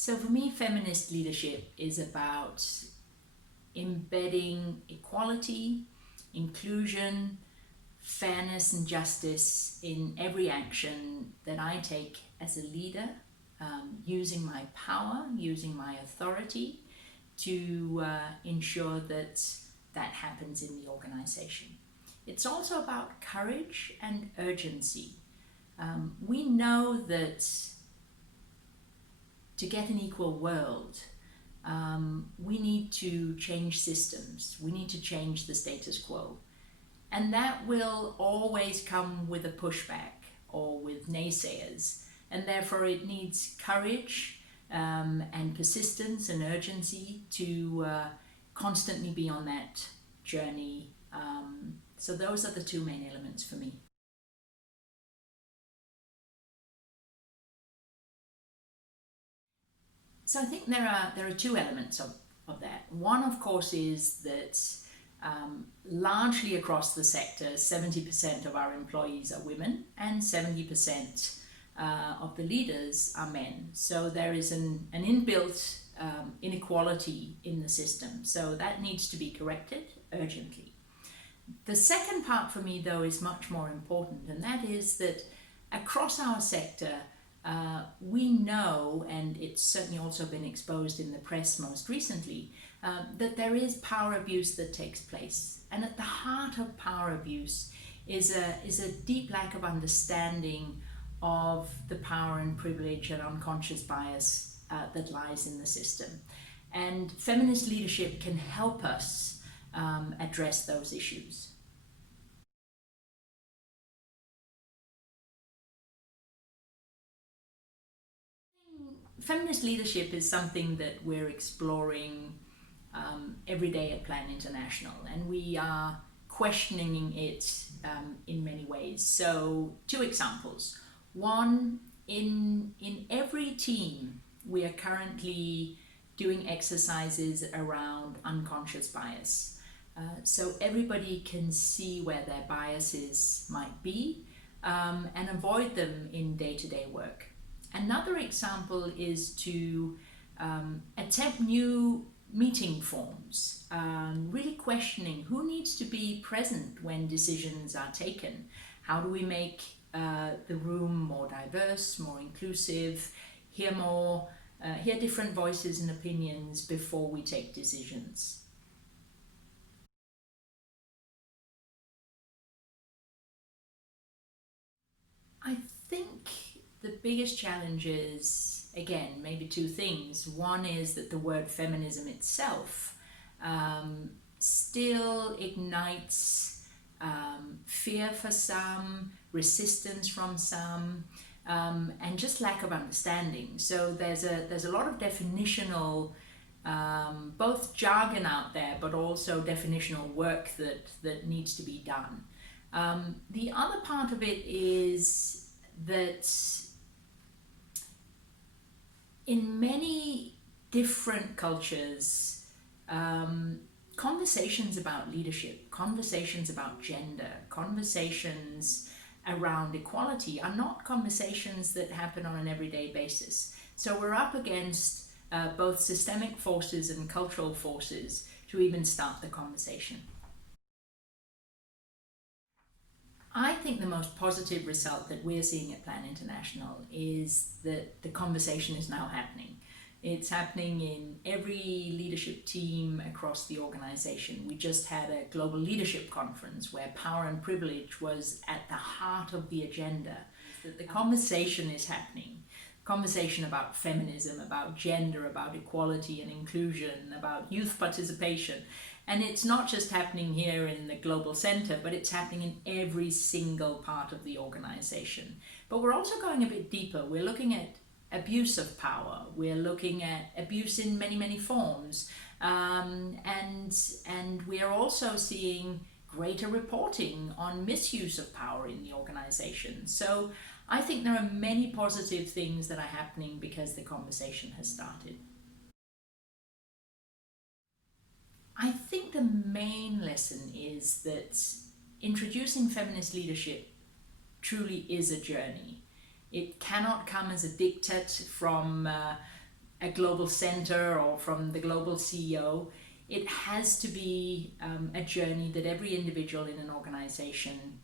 So for me, feminist leadership is about embedding equality, inclusion, fairness and justice in every action that I take as a leader, using my power, using my authority to ensure that that happens in the organization. It's also about courage and urgency. We know that to get an equal world, we need to change systems. We need to change the status quo. And that will always come with a pushback or with naysayers. And therefore it needs courage and persistence and urgency to constantly be on that journey. So those are the two main elements for me. So I think there are two elements of that. One, of course, is that largely across the sector, 70% of our employees are women and 70% of the leaders are men. So there is an inbuilt inequality in the system. So that needs to be corrected urgently. The second part for me, though, is much more important, and that is that across our sector, we know, and it's certainly also been exposed in the press most recently, that there is power abuse that takes place. And at the heart of power abuse is a deep lack of understanding of the power and privilege and unconscious bias that lies in the system. And feminist leadership can help us address those issues. Feminist leadership is something that we're exploring every day at Plan International, and we are questioning it in many ways. So, two examples. One, in every team, we are currently doing exercises around unconscious bias. So everybody can see where their biases might be and avoid them in day-to-day work. Another example is to attempt new meeting forms, really questioning who needs to be present when decisions are taken. How do we make the room more diverse, more inclusive, hear different voices and opinions before we take decisions? I think the biggest challenge is, again, maybe two things. One is that the word feminism itself still ignites fear for some, resistance from some, and just lack of understanding. So there's a lot of definitional, both jargon out there, but also definitional work that needs to be done. The other part of it is that in many different cultures, conversations about leadership, conversations about gender, conversations around equality are not conversations that happen on an everyday basis. So we're up against both systemic forces and cultural forces to even start the conversation. I think the most positive result that we're seeing at Plan International is that the conversation is now happening. It's happening in every leadership team across the organization. We just had a global leadership conference where power and privilege was at the heart of the agenda. The conversation is happening. Conversation about feminism, about gender, about equality and inclusion, about youth participation. And it's not just happening here in the global center, but it's happening in every single part of the organization. But we're also going a bit deeper. We're looking at abuse of power. We're looking at abuse in many, many forms. And we are also seeing greater reporting on misuse of power in the organization. So I think there are many positive things that are happening because the conversation has started. I think the main lesson is that introducing feminist leadership truly is a journey. It cannot come as a diktat from a global center or from the global CEO. It has to be a journey that every individual in an organization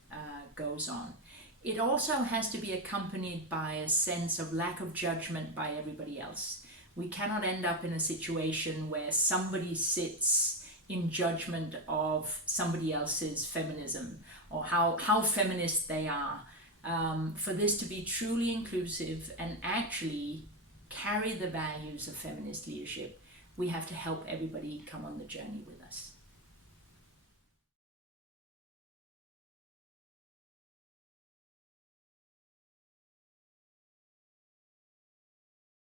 goes on. It also has to be accompanied by a sense of lack of judgment by everybody else. We cannot end up in a situation where somebody sits in judgment of somebody else's feminism or how feminist they are. For this to be truly inclusive and actually carry the values of feminist leadership, we have to help everybody come on the journey with us.